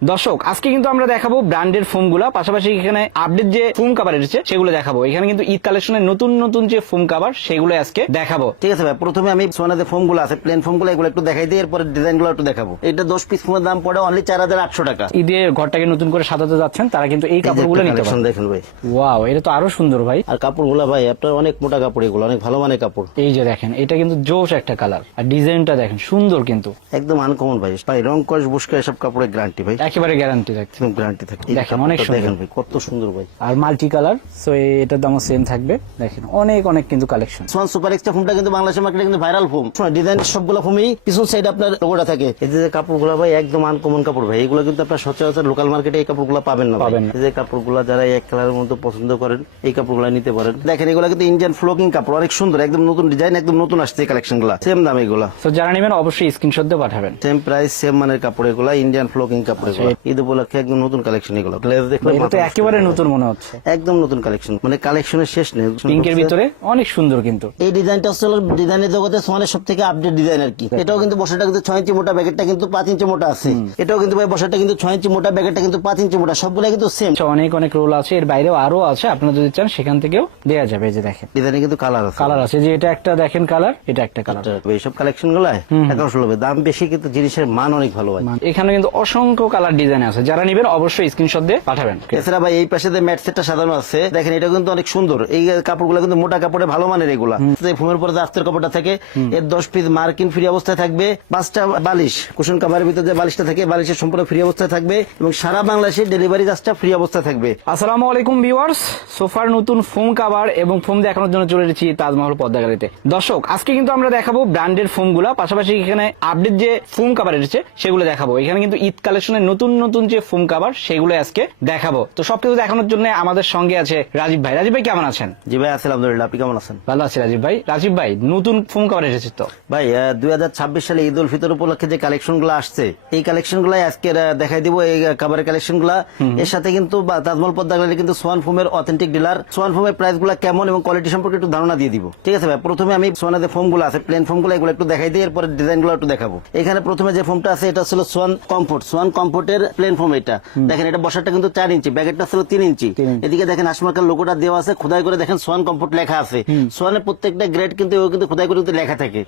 দর্শক আজকে কিন্তু আমরা দেখাবো ব্র্যান্ডের ফোমগুলা, পাশাপাশি এখানে আপডেট যে ফোম কাভার এসেছে সেগুলো দেখাবো। এখানে কিন্তু ঈদ কালেকশনের নতুন নতুন যে ফোম কাভার সেগুলো আজকে দেখাবো। ঠিক আছে ভাই, প্রথমে আমি সোনাতে ফোমগুলো আছে প্লেন ফোমগুলো এগুলো একটু দেখাই দিই, এরপরে ডিজাইনগুলো একটু দেখাবো। এটা 10 পিস ফোমের দাম পড়ে অনলি 4800 টাকা। ঈদে ঘরটাকে নতুন করে সাজাতে যাচ্ছেন তারা কিন্তু এই কাপড়গুলো নিতে পারেন। দেখেন ভাই, ওয়াও, এটা তো আরো সুন্দর ভাই। আর কাপড়গুলো ভাই আপনার অনেক মোটা কাপড়, এগুলো অনেক ভালো মানের কাপড়। এই যে দেখেন, এটা কিন্তু জোশ একটা কালার, আর ডিজাইনটা দেখেন সুন্দর, কিন্তু একদম আনকমন ভাই। ভাই রং কস বুশকা এসব কাপড়ের গ্যারান্টি ভাই, একেবারে গ্যারান্টি থাকছে, একদম গ্যারান্টি থাকে। দেখেন অনেক সুন্দর, দেখেন ভাই কত সুন্দর ভাই, আর মাল্টি কালার। সো এটার দামও সেম থাকবে। দেখেন অনেক অনেক কিন্তু কালেকশন। সোয়ান সুপার এক্সট্রা ফোমটা কিন্তু বাংলাদেশের মার্কেটে কিন্তু ভাইরাল ফোম। ডিজাইন সবগুলো ফোমই পিছন সাইড আপনার লোগোটা থাকে। এই যে কাপড়গুলো ভাই একদম আনকমন কাপড় ভাই, এগুলো কিন্তু আপনার সচরাচর লোকাল মার্কেটে এই কাপড়গুলো পাবেন না। এই যে কাপড়গুলো যারা এক কালারের মধ্যে পছন্দ করেন এই কাপড়গুলো নিতে পারেন। দেখেন এগুলো কিন্তু ইন্ডিয়ান ফ্লোকিং কাপড়, অনেক সুন্দর, একদম নতুন ডিজাইন, একদম নতুন আসছে এই কালেকশনগুলো। সেম দাম এগুলো। তো যারা নেবেন অবশ্যই স্ক্রিনশট দিয়ে পাঠাবেন। সেম প্রাইস সেম মানের কাপড় এগুলো, ইন্ডিয়ান ফ্লোকিং কাপড় এগুলো। ঈদ উপলক্ষে একদম নতুন কালেকশন এগুলো। গ্লেজ দেখলে এটা তো একেবারে নতুন মনে হচ্ছে, একদম নতুন কালেকশন, মানে কালেকশনের শেষ নেই। পিঙ্কের ভিতরে অনেক সুন্দর কিন্তু এই ডিজাইনটা হচ্ছে ডিজাইনের জগতে সোয়ানের সব থেকে আপডেট ডিজাইন আর কি। এটাও কিন্তু বসাটা কিন্তু 6 ইঞ্চি মোটা, ব্যাকেটটা কিন্তু 5 ইঞ্চি মোটা আছে। এটাও কিন্তু ভাই বসাটা কিন্তু 6 ইঞ্চি মোটা, ব্যাকেটটা কিন্তু 5 ইঞ্চি মোটা, সবগুলো কিন্তু সেম। অনেক অনেক রোল আছে, এর বাইরেও আরো আছে, আপনারা যদি চান সেখান থেকেও দেওয়া যাবে। এই যে দেখেন ডিজাইনে কিন্তু কালার আছে, কালার আছে, যে এটা একটা দেখেন কালার, এটা একটা কালার। এইসব কালেকশন গুলো 1100 হবে, দাম বেশি কিন্তু জিনিসের মান অনেক ভালো হয়। এখানে কিন্তু অসংখ্য কালার ডিজাইন আছে, যারা নেবেন অবশ্যই স্ক্রিনশট দিয়ে পাঠাবেন। এছাড়া ভাই এই পাশে যে ম্যাট সেটটা সাজানো আছে দেখেন, এটা কিন্তু অনেক সুন্দর। এই কাপড়গুলো কিন্তু মোটা কাপড়ে ভালো মানের এগুলা। ফোমের পরে যে আস্তের কাপড়টা থাকে, এর 10 পিস মার্কিন ফ্রি অবস্থায় থাকবে। 5টা বালিশ, কুশন কাভারের ভিতরে যে বালিশটা থাকে বালিশের সম্পূর্ণ ফ্রি অবস্থায় থাকবে, এবং সারা বাংলাদেশে ডেলিভারি চার্জটা ফ্রি অবস্থায় থাকবে। আসসালামু আলাইকুম ভিউয়ার্স, সোফার নতুন ফোম কাভার এবং ফোম দেখানোর জন্য চলে এসেছি তাজমহল পদ্মা গ্যালারিতে। দর্শক আজকে কিন্তু আমরা দেখাবো ব্র্যান্ডের ফোমগুলা, পাশাপাশি এখানে আপডেট যে ফোম কাভার এসেছে সেগুলো দেখাবো। এখানে কিন্তু ঈদ কালেকশনের নতুন নতুন যে ফোম কাভার সেগুলো আজকে দেখাবো। তো সবকিছু দেখানোর জন্য আমাদের সঙ্গে আছে রাজীব ভাই। রাজীব ভাই কেমন আছেন? জি ভাই আছি আলহামদুলিল্লাহ, আপনি কেমন আছেন? ভালো আছি রাজীব ভাই। রাজীব ভাই, নতুন ফোম কাভার এসেছে তো ভাই 2026 সালে ঈদ উল ফিতর উপলক্ষে যে কালেকশন গুলো আসছে এই কালেকশন গুলাই আজকে দেখাই দিব। এই কাভারের কালেকশন গুলা, এর সাথে কিন্তু তাজমহল পদ্মা গ্যালারি কিন্তু সোয়ান ফোমের অথেন্টিক ডিলার। সোয়ান ফোমের প্রাইস গুলা কেমন এবং কোয়ালিটি সম্পর্কে একটু ধারণা দিয়ে দিব। ঠিক আছে ভাই, প্রথমে আমি সোয়ানের ফোম গুলো আছে প্লেন ফোম গুলো এগুলো একটু দেখাই দিই, এরপরে ডিজাইন গুলো একটু দেখাবো। এখানে প্রথমে যে ফোমটা আছে এটা ছিল সোয়ান কমফোর্ট। সোয়ান কমফোর্টের প্লেন ফোম। এটা দেখেন, এটা বসাটা কিন্তু 4 ইঞ্চি, ব্যাকেটটা ছিল 3 ইঞ্চি। এদিকে দেখেন আশমার্কার লোগোটা দেওয়া আছে, খোদাই করে দেখেন সোয়ান কমফোর্ট লেখা আছে। সোয়ানের প্রত্যেকটা গ্রেড কিন্তু খোদাই করে লেখা থাকে।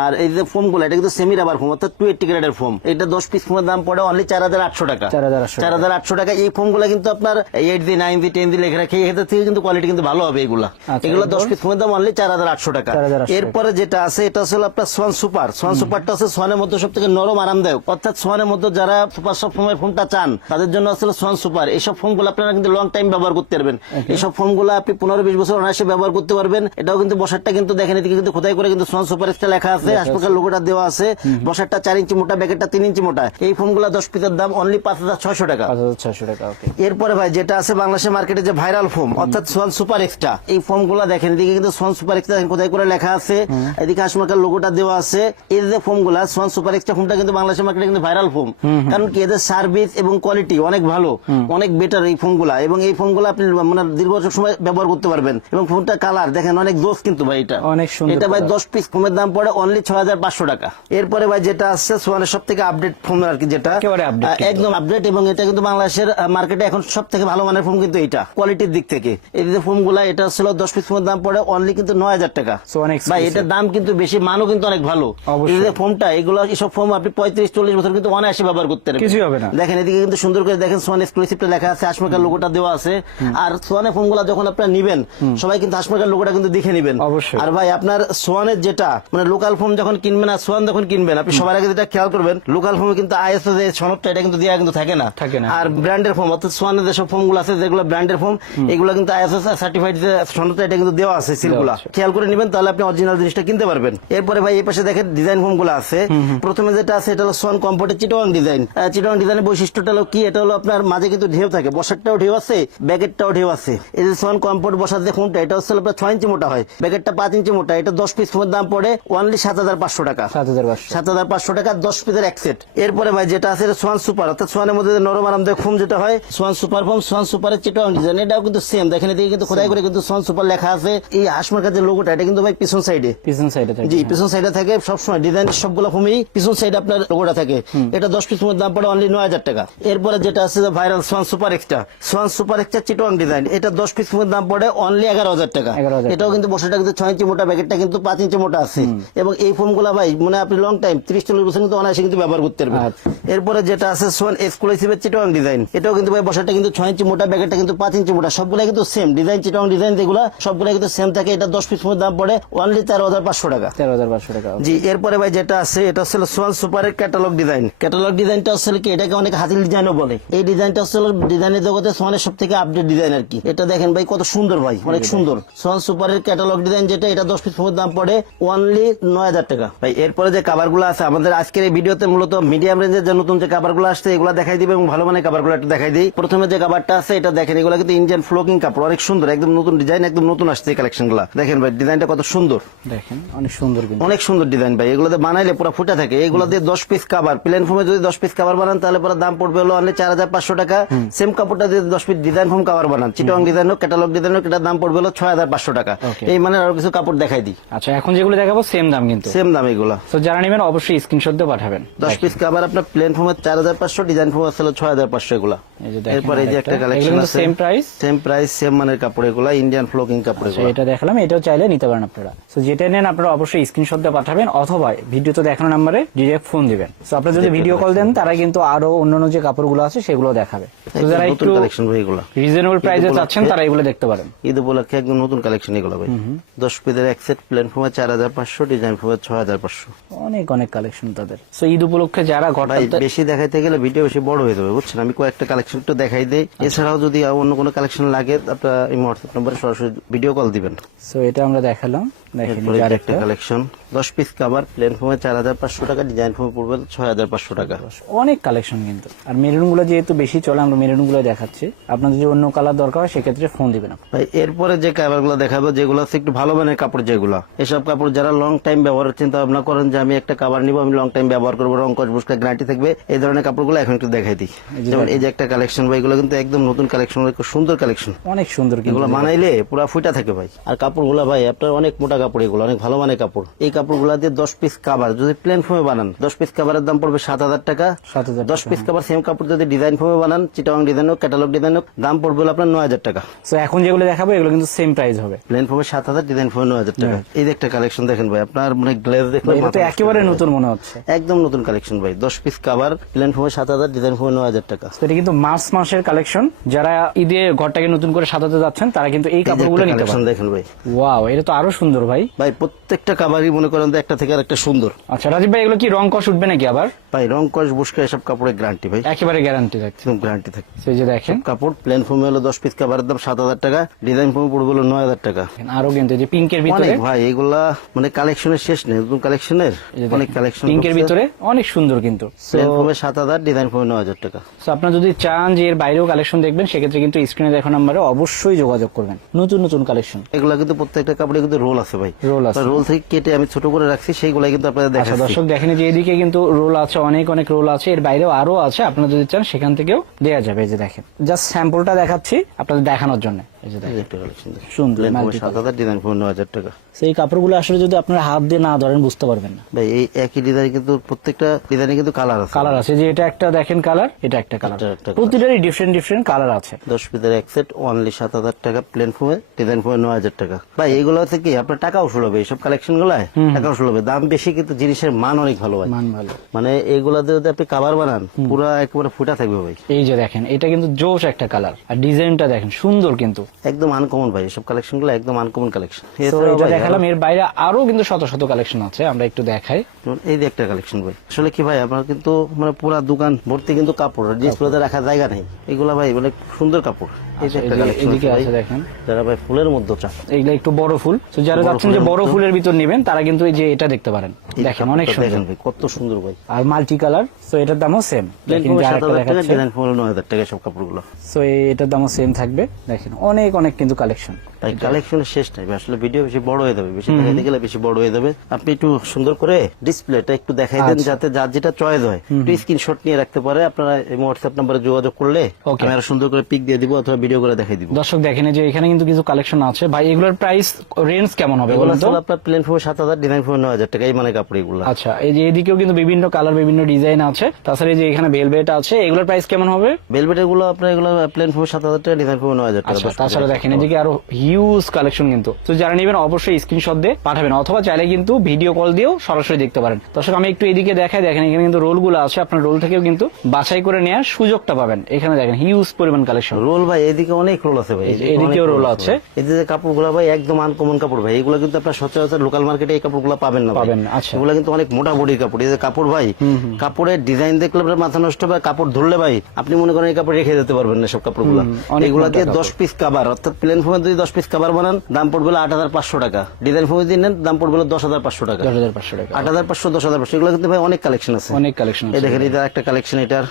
আর এই যে ফোম গুলো এটা কিন্তু সেমি রাবার ফোম, অর্থাৎ 280 গ্রেডের ফোম। এটা 10 পিস ফোমের দাম পড়ে অনলি 4800 টাকা। 4800 টাকা। এই ফোম গুলা কিন্তু আপনার 8D 9D 10D লেখা রাখে, এর থেকে কিন্তু কোয়ালিটি কিন্তু ভালো হবে এগুলা। এগুলো 10 পিস ফোমের দাম অনলি 4800 টাকা। এরপরে যেটা আছে এটা হচ্ছে আপনার সোয়ান সুপার। সোয়ান সুপারটা আছে সোয়ানের মধ্যে সব থেকে নরম আরামদায়ক, অর্থাৎ সোয়ানের মধ্যে যারা সুপার সব ফোমের ফোমটা চান তাদের জন্য আসলে সোয়ান সুপার। এইসব ফোম গুলো আপনারা কিন্তু লং টাইম ব্যবহার করতে পারবেন। এইসব ফোম গুলো আপনি 15-20 বছর অনায়াসে ব্যবহার করতে পারবেন। এটাও কিন্তু বসারটা কিন্তু দেখেন, এদিকে কিন্তু খোদাই করে কিন্তু সোয়ান সুপার এক্সট্রা লেখা আছে, হাসপাতাল লোগোটা দেওয়া আছে। বসারটা 4 ইঞ্চি মোটা, ব্যাকেটটা 3 ইঞ্চি মোটা। এই ফোম গুলা 10 পিসের দাম অনলি 5600 টাকা। 5600 টাকা। এরপরে ভাই যেটা আছে বাংলাদেশের মার্কেটে যে ভাইরাল ফোম, অর্থাৎ সোয়ান সুপার এক্সট্রা। এই ফোম গুলা দেখেন, এদিকে কিন্তু সোয়ান সুপার এক্সট্রা খোদাই করে লেখা আছে, এদিকে হাসপাতাল লোগোটা দেওয়া আছে। এই যে ফোম গুলা সোয়ান সুপার এক্সট্রা ফোমটা কিন্তু বাংলাদেশের মার্কেটে কিন্তু ভাইরাল ফোম, কারণ কি এদের সার্ভিস এবং কোয়ালিটি অনেক ভালো, অনেক বেটার এই ফোম গুলা। এবং এই ফোম গুলা আপনি মানে দীর্ঘ সময় ব্যবহার করতে পারবেন। এবং ফোনটা কালার দেখেন অনেক দোষ কিন্তু ভাই, এটা অনেক সুন্দর। এটা ভাই 10 পিস ফোমের দাম পড়ে অনলি 6500 টাকা। এরপরে ভাই যেটা আসছে সোয়ানের সব থেকে আপডেট ফোম আর কি, যেটা একদম আপডেট, এবং এটা কিন্তু বাংলাদেশের মার্কেটে এখন সব থেকে ভালো মানের ফোম কিন্তু এইটা কোয়ালিটির দিক থেকে। এই যে ফোম গুলা এটা ছিল 10 পিস ফোমের দাম পড়ে অনলি কিন্তু 9000 টাকা। ভাই এটার দাম কিন্তু বেশি, মানও কিন্তু অনেক ভালো। এই যে ফোমটা, এগুলো এইসব ফোম আপনি 35-40 বছর কিন্তু অনায়াসে ব্যবহার করতে পারবেন, কিছু হবে না। দেখেন এদিকে কিন্তু সুন্দর করে দেখেন সোয়ান এক্সক্লুসিভটা লেখা আছে, হাসমার্কার লোগোটা দেওয়া আছে। আর সোয়ানের ফোম গুলা যখন আপনারা নিবেন সবাই কিন্তু হাসমার্কার লোগোটা কিন্তু দেখে নিবেন। আর ভাই আপনার সোয়ানের যেটা মানে লোকাল ফোম যখন কিনবেন আর সোয়ান যখন কিনবেন, আপনি সবার আগে যেটা খেয়াল করবেন, লোকাল ফোমে কিন্তু আইএসও যে সনদটা এটা কিন্তু দেওয়া কিন্তু থাকে না। আর ব্র্যান্ডের ফোম, অর্থাৎ সোয়ানের যেসব ফোম গুলো আছে যেগুলো ব্র্যান্ডের ফোম, এগুলো কিন্তু আইএসও সার্টিফাইড যে সনদটা এটা কিন্তু দেওয়া আছে, সিলগুলা খেয়াল করে নিবেন, তাহলে আপনি অরিজিনাল জিনিসটা কিনতে পারবেন। এরপরে ভাই এই পাশে দেখেন ডিজাইন ফোম গুলো আছে। প্রথমে যেটা আছে এটা হলো সোয়ান কমফোর্টের চিটাগাং ডিজাইন। চিটাগাং ডিজাইনের বৈশিষ্ট্যটা হলো কি, এটা হলো আপনার মাঝে কিন্তু ঢেউ থাকে, বসারটাও ঢেউ আছে, ব্যাকেটটাও ঢেউ আছে। এই যে সোয়ান কমফোর্ট বসার যে ফোমটা, এটা হচ্ছে আপনার 6 ইঞ্চি মোটা হয়, ব্যাকেটটা 5 ইঞ্চি মোটা। এটা 10 পিস ফোমের দাম পড়ে অনলি 7500 টাকা। 7500 টাকা 10 পিসের এক সেট। এরপরে ভাই যেটা আছে সোয়ান সুপার, অর্থাৎ সোয়ানের মধ্যে নরম আরামদায়ক ফোম যেটা হয়, সোয়ান সুপার ফোম। সোয়ান সুপারের চিটাগাং ডিজাইন, এটাও কিন্তু সেম। দেখেন এদিকে কিন্তু খোদাই করে কিন্তু সোয়ান সুপার লেখা আছে। এই হাসমার্কার যে লোগোটা এটা কিন্তু ভাই পিছন সাইডে থাকে। জি, পিছন সাইডে থাকে সবসময়। ডিজাইন সবগুলো ফোমই পিছন সাইডে আপনার লোগোটা থাকে। এটা 10 পিস ফোমের দাম পড়ে অনলি অনলি 9000 টাকা। এরপরে যেটা আছে ভাইরাল সোয়ান সুপার এক্সট্রা চিটং ডিজাইন, এটা 10 পিস ফোমের দাম পড়ে অনলি 11000 টাকা। 11,000 এটাও কিন্তু বসাটা কিন্তু 6 ইঞ্চি মোটা, প্যাকেটটা কিন্তু 5 ইঞ্চি মোটা আছে। এবং এই ফোম গুলা ভাই মানে আপনি লং টাইম 30-40 বছর কিন্তু অনায়াসে কিন্তু ব্যবহার করতে পারবেন। এরপরে যেটা আছে সোয়ান এক্সক্লুসিভ চিটং ডিজাইন, এটাও কিন্তু ভাই বসাটা কিন্তু 6 ইঞ্চি মোটা, প্যাকেটটা কিন্তু 5 ইঞ্চি মোটা, সবগুলা কিন্তু সেম ডিজাইন, চিটং ডিজাইন যেগুলা সবগুলা কিন্তু সেম থাকে। এটা 10 পিস ফোমের দাম পড়ে অনলি 13,500 টাকা। 13,500 টাকা। জি, এরপরে ভাই যেটা আছে এটা হচ্ছে সোয়ান সুপারের ক্যাটালগ ডিজাইনটা হচ্ছে কি, এটাকে অনেক হাতিল ডিজাইনও বলে। এই ডিজাইনটা হচ্ছে ডিজাইনের জগতে সোয়ানের সব থেকে আপডেট ডিজাইন আর কি। এটা দেখেন ভাই কত সুন্দর ভাই, অনেক সুন্দর। সোয়ান সুপারের ক্যাটালগ ডিজাইন যেটা, এটা 10 পিস ফোমের দাম পড়ে অনলি 9000 টাকা। ভাই এরপরে যে কাভার গুলো আছে আমাদের আজকের এই ভিডিওতে মূলত মিডিয়াম রেঞ্জের যে নতুন যে কাভার গুলো আসছে এগুলো দেখাই দিবে এবং ভালো মানের কাভার গুলো একটু দেখাই দিই। প্রথমে যে কাভারটা আছে এটা দেখেন, এগুলো কিন্তু ইন্ডিয়ান ফ্লোকিং কাপড়, অনেক সুন্দর, একদম নতুন ডিজাইন, একদম নতুন আসছে এই কালেকশন গুলা। দেখেন ভাই ডিজাইনটা কত সুন্দর, দেখেন অনেক সুন্দর কিন্তু, অনেক সুন্দর ডিজাইন ভাই। এগুলোতে বানাইলে পুরো ফুটা থাকে। এগুলো দিয়ে 10 পিস কাভার, প্লেন ফোমে যদি 10 পিস কাভার বানান তাহলে পরে দাম পড়বে হলো অনলি 4500 টাকা। সেম কাপড়টা দিয়ে 10 পিস ডিজাইন ফোম কাভার বানান, চিটং ডিজাইন হোক, ক্যাটালগ ডিজাইন হোক, এটার দাম পড়বে হলো 6500 টাকা। এই মানে আরো কিছু কাপড় দেখাই দিই। আচ্ছা, এখন যেগুলো দেখাবো সেম দাম কিন্তু, সেম দাম এগুলা। তো যারা নেবেন অবশ্যই স্ক্রিনশট দিয়ে পাঠাবেন। 10 পিস কাভার আপনার প্লেন ফোমে 4500, ডিজাইন ফোম আছে 6500 এগুলা। এই যে দেখেন, এরপরে এই যে একটা কালেকশন আছে, সেম প্রাইস, সেম মানের কাপড় এগুলা, ইন্ডিয়ান ফ্লোকিং কাপড় এগুলা। এটা দেখালাম, এটাও চাইলে নিতে পারেন আপনারা। তো যেটা নেন আপনারা অবশ্যই স্ক্রিনশট দিয়ে পাঠাবেন অথবা ভিডিওতে দেখানো নম্বরে ডিরেক্ট ফোন দিবেন। তো আপনারা যদি ভিডিও কল দেন তারা কিন্তু আরো অন্যান্য যে কাপড়গুলো আছে সেগুলো দেখাবে। তো যারা একটু নতুন কালেকশন ভাই এগুলা রিজনেবল প্রাইসে চাচ্ছেন তারা এগুলো দেখতে পারেন। ঈদ উপলক্ষে একদম নতুন কালেকশন এগুলো ভাই। 10 পিসের এক সেট, প্লেন ফোমে 4500, ডিজাইন ফোমে 6500। অনেক কালেকশন তাদের। তো ঈদ উপলক্ষে যারা ভাই ঘরটা বেশি দেখাইতে গেলে ভিডিও বেশি বড় হয়ে যাবে, বুঝছেন। আমি কয়েকটা কালেকশন একটু দেখাই দেই। এছাড়াও যদি অন্য কোনো কালেকশন লাগে আপনারা এই হোয়াটসঅ্যাপ নম্বরে সরাসরি ভিডিও কল দিবেন। সো এটা আমরা দেখালাম, দেখেন এরপরে এই যে একটা কালেকশন 10 পিস কাভার, প্লেন ফোমে 4500 টাকা, ডিজাইন ফোমে পড়বে 6500 টাকা। অনেক কালেকশন কিন্তু। আর মেরুন গুলো যেহেতু বেশি চলে আমরা মেরুন গুলো দেখাচ্ছি, আপনার যদি অন্য কালার দরকার হয় সেক্ষেত্রে ফোন দিবেন। ভাই এরপরে যে কাভার গুলো দেখাবো যেগুলো আছে একটু ভালো মানের কাপড়, যেগুলো এসব কাপড় যারা লং টাইম ব্যবহারের চিন্তা ভাবনা করেন যে আমি একটা কাভার নিবো, আমি লং টাইম ব্যবহার করবো, রং কস বুস্কা গ্যারান্টি থাকবে, এই ধরনের কাপড়গুলো এখন একটু দেখাই দিই। যেমন এই যে একটা কালেকশন ভাই, এগুলো কিন্তু একদম নতুন কালেকশন, খুব সুন্দর কালেকশন, অনেক সুন্দর কিন্তু এগুলো বানাইলে পুরো ফুটা থাকে ভাই। আর কাপড়গুলো ভাই আপনার অনেক মোটা কাপড়, এগুলো অনেক ভালো মানের কাপড়। এই কাপড়গুলো দিয়ে 10 পিস কাভার যদি প্লেন ফোমে বানান, 10 পিস কাভারের দাম পড়বে 7000 টাকা। 7000 10 পিস কাভার সেম কাপড় যদি ডিজাইন ফোমে বানান, চিটাং ডিজাইন হোক, ক্যাটালগ ডিজাইন হোক, দাম পড়বে হলো আপনার 9000 টাকা। সো এখন যেগুলো দেখাবো এগুলো কিন্তু সেম প্রাইস হবে। প্লেন ফোমে 7000, ডিজাইন ফোমে 9000 টাকা। এই যে একটা কালেকশন দেখেন ভাই, আপনার মানে গ্লেজ দেখলে এটা তো একেবারে নতুন মনে হচ্ছে, একদম নতুন কালেকশন ভাই। 10 পিস কাভার, প্লেন ফোমে 7000, ডিজাইন ফোমে 9000 টাকা। তো এটা কিন্তু মার্চ মাসের কালেকশন। যারা ঈদে ঘরটাকে নতুন করে সাজাতে যাচ্ছেন তারা কিন্তু এই কাপড়গুলো নিতে কালেকশন পারেন। দেখেন ভাই, ওয়াও, এটা তো আরো সুন্দর ভাই। ভাই প্রত্যেকটা কাভারই মনে করেন একটা থেকে আরেকটা সুন্দর। আচ্ছা রাজীব ভাই, এগুলো কি রং কস উঠবে নাকি আবার? ভাই রং কস বুস্কা এসব কাপড়ের গ্যারান্টি ভাই, একেবারে গ্যারান্টি থাকছে, একদম গ্যারান্টি থাকে। সেই যে দেখেন কাপড় প্লেন ফোমে হলো 10 পিস কাভারের দাম 7000 টাকা, ডিজাইন ফোমে পড়বে হলো 9000 টাকা। আরো কিন্তু এই যে পিঙ্কের ভিতরে, অনেক ভাই এগুলা মানে কালেকশনের শেষ নেই, নতুন কালেকশনের অনেক কালেকশন। পিঙ্কের ভিতরে অনেক সুন্দর কিন্তু। প্লেন ফোমে 7000, ডিজাইন ফোমে 9000 টাকা। তো আপনারা যদি চান যে এর বাইরেও কালেকশন দেখবেন সেক্ষেত্রে কিন্তু স্ক্রিনে দেখানো নাম্বারে অবশ্যই যোগাযোগ করবেন। নতুন কালেকশন এগুলা কিন্তু প্রত্যেকটা কাপড়ে কিন্তু রোল আছে ভাই, রোল আছে। রোল থেকে কেটে আমি ছোট করে রাখছি, সেইগুলা কিন্তু আপনাদের আচ্ছা দেখাচ্ছি। দর্শক দেখেন যে এদিকে কিন্তু রোল আছে, অনেক রোল আছে, এর বাইরেও আরো আছে। আপনারা যদি চান সেখান থেকেও দেওয়া যাবে। এই যে দেখেন, জাস্ট স্যাম্পলটা দেখাচ্ছি আপনাদের দেখানোর জন্য। এই যে দেখেন একটা কালেকশন দেখেন, সুন্দর প্লেন ফোমে multi colour। 7000, ডিজাইন ফোমে 9000 টাকা। সেই কাপড়গুলো আসলে যদি আপনারা হাত দিয়ে না ধরেন বুঝতে পারবেন না ভাই এই একই ডিজাইন কিন্তু প্রত্যেকটা ডিজাইনে কিন্তু কালার আছে। কালার আছে, যে এটা একটা দেখেন কালার, এটা একটা কালার, এটা একটা প্রতিটারই ডিফারেন্ট কালার আছে। 10 পিসের এক সেট অনলি 7000 টাকা, প্লেন ফোমে, ডিজাইন ফোমে 9000 টাকা। ভাই এগুলো হচ্ছে কি আপনার টাকা উসুল হবে, এইসব কালেকশন গুলায় টাকা উসুল হবে। দাম বেশি কিন্তু জিনিসের মান অনেক ভালো ভাই, মান ভালো। মানে এগুলা দিয়ে যদি আপনি কাভার বানান পুরা একেবারে ফুটা থাকবে ভাই। এই যে দেখেন, এটা কিন্তু জোশ একটা কালার, আর ডিজাইনটা দেখেন সুন্দর কিন্তু, একদম আনকমন ভাই, এসব কালেকশন গুলো একদম আনকমন কালেকশন। তো এটা দেখালাম, এর বাইরে আরো কিন্তু শত কালেকশন আছে, আমরা একটু দেখাই। এই যে একটা কালেকশন ভাই, আসলে কি ভাই আমার কিন্তু মানে পুরা দোকান ভর্তি কিন্তু কাপড়, ডিসপ্লেতে রাখার জায়গা নেই। এগুলা ভাই মানে সুন্দর কাপড়। এই যে একটা কালেকশন এদিকে আছে দেখেন, যারা ভাই ফুলের মধ্যে চান, এইগুলা একটু বড় ফুল, তো যারা যাচ্ছেন যে বড় ফুলের ভিতর নেবেন তারা কিন্তু এই যে এটা দেখতে পারেন। দেখেন অনেক সুন্দর দেখেন ভাই কত সুন্দর ভাই, আর মাল্টি কালার। তো এটার দামও সেম, প্লেন দেখেন ফোমে যে আরেকটা 7000 টাকা, দেখাচ্ছে। ডিজাইন ফোমে 9000 টাকা সব কাপড়গুলো। সো এটার দামও সেম থাকবে। দেখেন অনেক কিন্তু কালেকশন। তাই কালেকশনের শেষ নাই ভাই। আসলে ভিডিও বেশি বড় হয়ে যাবে, বেশি দেখাইতে গেলে বেশি বড় হয়ে যাবে। আপনি একটু সুন্দর করে ডিসপ্লেটা একটু দেখাই দেন, যাতে যার যেটা চয়েস হয় একটু স্ক্রিনশট নিয়ে রাখতে পারে। আপনারা এই হোয়াটসঅ্যাপ নাম্বারে যোগাযোগ করলে Okay. আমি আরো সুন্দর করে পিক দিয়ে দিব অথবা ভিডিও করে দেখাই দিব। দর্শক দেখেন এই যে এখানে কিন্তু কিছু কালেকশন আছে ভাই, এগুলোর প্রাইস রেঞ্জ কেমন হবে এগুলো বলুন তো? আসলে আপনার প্লেন ফোমে 7,000, ডিজাইন ফোমে 9,000 টাকা, এই মানে কাপড় এগুলো। আচ্ছা, এই যে এদিকেও কিন্তু বিভিন্ন কালার বিভিন্ন ডিজাইন আছে, তাছাড়া এই যে এখানে ভেলভেট আছে, এগুলোর প্রাইস কেমন হবে? ভেলভেট এগুলো আপনার এগুলো প্লেন ফোমে 7,000 টাকা, ডিজাইন ফোমে 9,000 টাকা। আচ্ছা, তাছাড়া দেখেন এদিকে আরো হিউজ কালেকশন কিন্তু। তো যারা নেবেন অবশ্যই স্ক্রিনশট দিয়ে পাঠাবেন, অথবা চাইলে কিন্তু ভিডিও কল দিয়েও সরাসরি দেখতে পারেন। দর্শক আমি একটু এদিকে দেখাই, দেখেন এখানে কিন্তু রোল গুলো আছে, আপনার রোল থেকেও কিন্তু বাছাই করে নেওয়ার সুযোগটা পাবেন। এখানে দেখেন হিউজ পরিমাণ কালেকশন। রোল ভাই এদিকে অনেক রোল আছে ভাই, এদিকেও রোল আছে। এদিকে কাপড়গুলো ভাই একদম আনকমন কাপড় ভাই, এগুলো কিন্তু আপনার সচরাচর লোকাল মার্কেটে এই কাপড়গুলো পাবেন না ভাই। পাবেন না, আচ্ছা। এগুলো কিন্তু অনেক মোটা বডির কাপড়। এই যে কাপড় ভাই, কাপড়ের ডিজাইন দেখলে আপনার মাথা নষ্ট হবে, কাপড় ধরলে ভাই আপনি মনে করেন এই কাপড় রেখে যেতে পারবেন না সব কাপড়গুলো। অনেক এগুলো মোটা দিয়ে কাপড়। 10 পিস কাভার, অর্থাৎ প্লেন ফোমে যদি 10 পিস কাভার বানান দাম পড়বে 8,500 টাকা, ডিজাইন ফোমে যদি নেন দাম পড়বে 10,500 টাকা। 10,500 টাকা, 8,500, 10,500, এগুলো কিন্তু ভাই অনেক কালেকশন আছে। অনেক কালেকশন এই আছে। দেখেন এটা একটা কালেকশন, এটার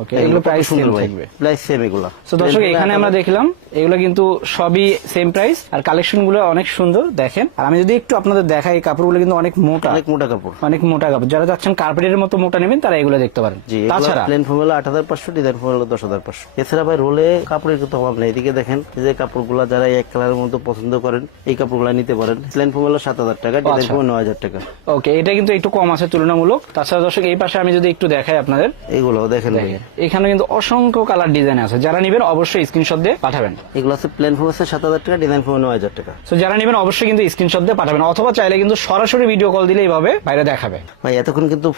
ওকে, এগুলো প্রাইস সুন্দর সেম ভাই, থাকবে। প্রাইস সেম এগুলো। তো দর্শক এখানে আমরা দেখলাম এগুলো কিন্তু সবই সেম প্রাইস, আর কালেকশন গুলো অনেক সুন্দর দেখেন। আর আমি যদি একটু আপনাদের দেখাই, এই কাপড়গুলো কিন্তু অনেক মোটা, অনেক মোটা কাপড়, অনেক মোটা কাপড়। যারা চাচ্ছেন কার্পেটের মতো মোটা নেবেন তারা এগুলো দেখতে পারেন। জি। তাছাড়া প্লেন ফোম হলো 8,500, ডিজাইন ফোম হলো 10,500। এছাড়া ভাই রোলে কাপড়ের কিন্তু অভাব নেই। এদিকে দেখেন এই যে কাপড়গুলো যারা এক কালারের মধ্যে পছন্দ করেন এই কাপড়গুলো নিতে পারেন। প্লেন ফোম হলো 7,000 টাকা, ডিজাইন ফোম 9,000 টাকা। ওকে, এটা কিন্তু একটু কম আছে তুলনামূলক। তাছাড়া দর্শক এই পাশে আমি যদি একটু দেখাই আপনাদের, এইগুলো দেখেন ভাই, এখানে কিন্তু অসংখ্য কালার ডিজাইন আছে। যারা নেবেন অবশ্যই স্ক্রিনশট দিয়ে পাঠাবেন। এগুলো আছে প্লেন ফোম আছে 7,000 টাকা, ডিজাইন ফোম 9,000 টাকা। তো যারা নেবেন অবশ্যই কিন্তু স্ক্রিনশট দিয়ে পাঠাবেন, অথবা চাইলে কিন্তু সরাসরি ভিডিও কল দিলে এইভাবে বাইরে দেখাবে। ভাই এতক্ষণ কিন্তু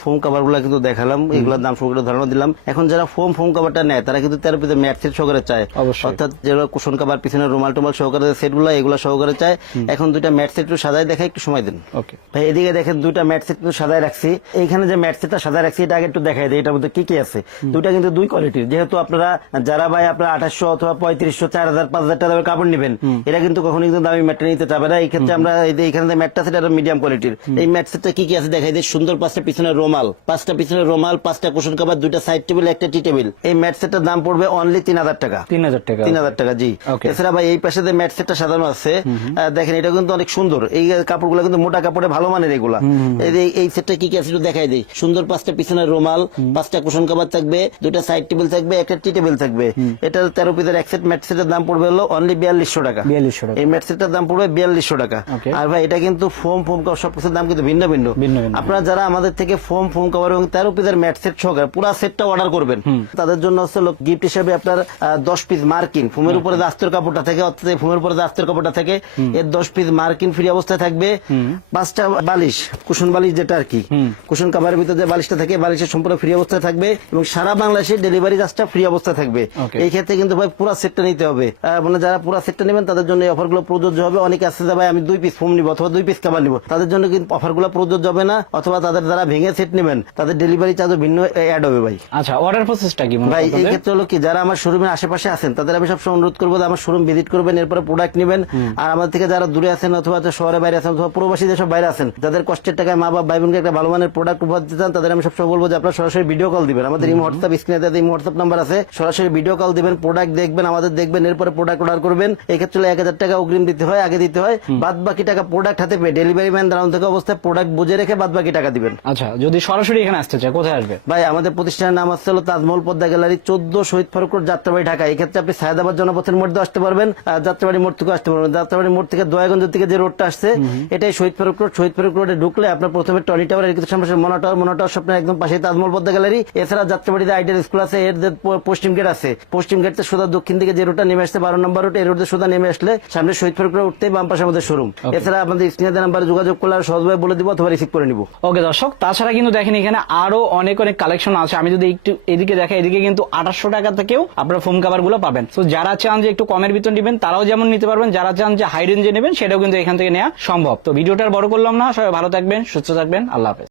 ফোম কাভার গুলা কিন্তু দেখালাম, এগুলোর দাম সবগুলো ধারণা দিলাম। এখন যারা ফোম কাভারটা নেয় তারা কিন্তু 13 পিসের ম্যাট সেট সহকারে চায়, অবশ্যই। অর্থাৎ যেগুলো কুশন কাভার পিছনে রুমাল টুমাল সহকারে সেট গুলা এগুলো সহকারে চায়। এখন দুইটা ম্যাট সেট একটু সাজায় দেখায়, একটু সময় দিন। ওকে ভাই এদিকে দেখেন দুইটা ম্যাট সেট কিন্তু সাজায় রাখছি। এইখানে যে ম্যাট সেটটা সাজায় রাখছি এটা আগে একটু দেখাই দেয়, এটার মধ্যে কি কি আছে। দুইটা কিন্তু দুই কোয়ালিটির, যেহেতু আপনারা যারা ভাই আপনারা 2,800 অথবা 3,500, 4,000, 5,000 টাকা দামের কাপড় নেবেন, এটা কিন্তু কখনো কিন্তু দামি ম্যাটটা নিতে চাবে না। এই ক্ষেত্রে আমরা এই যে এখানে যে ম্যাটটা আছে এটা মিডিয়াম কোয়ালিটির। এই ম্যাট সেটটা কি কি আছে দেখাই দেয়। সুন্দর 5টা পিছনে রুমাল, 5টা পিছনে রুমাল, 5টা কুশন কাভার, 2টা সাইড টেবিল, একটা টি টেবিল। এই ম্যাট সেটটার দাম পড়বে অনলি 3,000 টাকা। 3,000 টাকা। 3,000 টাকা, জি। Okay. এছাড়া ভাই এই পাশে যে ম্যাট সেটটা সাজানো আছে দেখেন, এটা কিন্তু অনেক সুন্দর। এই কাপড়গুলো কিন্তু মোটা কাপড়ে ভালো মানের এগুলা। এই সেটটা কি কি আছে একটু দেখাই দেই। সুন্দর 5টা পিছনে রুমাল, 5টা কুশন কাভার থাকবে, 2টা সাইড টেবিল থাকবে, একটা টি টেবিল থাকবে। এটা 13 পিসের এক সেট ম্যাট সেটের দাম পড়বে হলো অনলি 4,200 টাকা। 4,200 টাকা। এই ম্যাট সেটটার দাম পড়বে 4,200 টাকা। Okay. আর ভাই এটা কিন্তু ফোম সবকিছুর দাম কিন্তু ভিন্ন ভিন্ন। ভিন্ন ভিন্ন। আপনারা যারা আমাদের থেকে ফোম কভার এবং 13 পিসের ম্যাট সেট সহকারে পুরো সেটটা অর্ডার করবেন, তাদের জন্য হচ্ছে গিফট হিসেবে আপনার 10 পিস মার্কিন ফোমের উপরে যে আস্তর কাপড়টা থাকে, অর্থাৎ এই ফোমের উপরে যে আস্তর কাপড়টা থাকে, এর 10 পিস মার্কিন ফ্রি অবস্থায় থাকবে। 5টা বালিশ, কুশন বালিশ যেটা আর কি, কুশন কাভারের ভিতরে যে বালিশটা থাকে, বালিশের সম্পূর্ণ ফ্রি অবস্থায় থাকবে এবং সারা বাংলাদেশে ডেলিভারি চার্জটা ফ্রি অবস্থায় থাকবে। Okay. এই ক্ষেত্রে কিন্তু ভাই পুরো সেটটা নিতে হবে। মানে যারা পুরো সেটটা নেবেন তাদের জন্য এই অফারগুলো প্রযোজ্য হবে। অনেকে আছে যে ভাই আমি 2 পিস ফোম নিব অথবা 2 পিস কাভার নিব, তাদের জন্য কিন্তু অফারগুলো প্রযোজ্য হবে না। অথবা তাদের যারা ভেঙে সেট নেবেন তাদের ডেলিভারি চার্জও ভিন্ন অ্যাড হবে ভাই। আচ্ছা, অর্ডার প্রসেসটা কি ভাই এই ক্ষেত্রে হলো কি, যারা আমার শোরুমের আশেপাশে আছেন তাদের আমি সবসময় অনুরোধ করবো যে আমার শোরুম ভিজিট করবেন, এরপরে প্রোডাক্ট নেবেন। আর আমাদের থেকে যারা দূরে আছেন অথবা শহরে বাইরে আছেন অথবা প্রবাসী যেসব বাইরে আছেন, যাদের কষ্টের টাকায় মা বাবা ভাই বোনকে একটা ভালো মানের প্রোডাক্ট উপহার দিতে চান, তাদের আমি সবসময় বলবো যে আপনারা সরাসরি ভিডিও কল দিবেন। আমাদের এই হোয়াটসঅ্যাপ স্ক্রিনে দেওয়া এই হোয়াটসঅ্যাপ নাম্বার আছে, সরাসরি ভিডিও কল দিবেন, প্রোডাক্ট দেখবেন, আমাদের দেখবেন, এরপরে প্রোডাক্ট অর্ডার করবেন। এই ক্ষেত্রে 1,000 টাকা অগ্রিম দিতে হয়, আগে দিতে হয়। বাদ বাকি টাকা প্রোডাক্ট হাতে পেয়ে ডেলিভারি ম্যান দাঁড়ানো থেকে অবস্থায় প্রোডাক্ট বুঝে রেখে বাদ বাকি টাকা দিবেন। আচ্ছা, যদি সরাসরি এখানে আসতে চায় কোথায় আসবে? ভাই আমাদের প্রতিষ্ঠানের নাম হচ্ছে তাজমহল পদ্মা গ্যালারি, 14 শহীদ ফারুক রোড, যাত্রাবাড়ি, ঢাকা। এই ক্ষেত্রে আপনি সায়দাবাদ জনপথের মধ্যে আসতে পারবেন, যাত্রাবাড়ি মোড় থেকে আসতে পারবেন। যাত্রাবাড়ি মোড় থেকে দয়াগঞ্জ থেকে যে রোডটা আসছে এটাই শহীদ ফারুক রোড। শহীদ ফারুক রোডে ঢুকলে আপনার প্রথমে টনি টাওয়ার, এর কিছু সামনে মনো টাওয়ার স্বপ্নের একদম পাশে তাজমহল পদ্মা গ্যালারি। এছাড়া যাত্রাবাড়িতে আইডিয়াল স্কুল আছে, এর যে পশ্চিম গেট আছে, পশ্চিম গেট থেকে সোজা দক্ষিণ দিকে যে রোডটা নেমে আসছে 12 নম্বর রোড, এই রোডে সোজা নেমে আসলে সামনে শহীদ ফারুক রোড উঠতে বাম পাশে আমাদের শোরুম। এছাড়া আমাদের স্ক্রিনে নাম্বারে যোগাযোগ করলে আর সহজভাবে বলে দিব অথবা রিসিভ করে নিব। ওকে দর্শক, তাছাড়া কিন্তু দেখেন এখানে আরো অনেক অনেক কালেকশন আছে। আমি যদি একটু এদিকে দেখাই, এদিকে কিন্তু 2,800 টাকা থেকেও আপনারা ফোম কাভার গুলো পাবেন। তো যারা চান যে একটু কমের ভিতর নেবেন তারাও যেমন নিতে পারবেন, যারা চান যে হাই রেঞ্জে নেবেন সেটাও কিন্তু এখান থেকে নেওয়া সম্ভব। তো ভিডিওটা আর বড় করলাম না, সবাই ভালো থাকবেন, সুস্থ থাকবেন, আল্লাহ হাফেজ।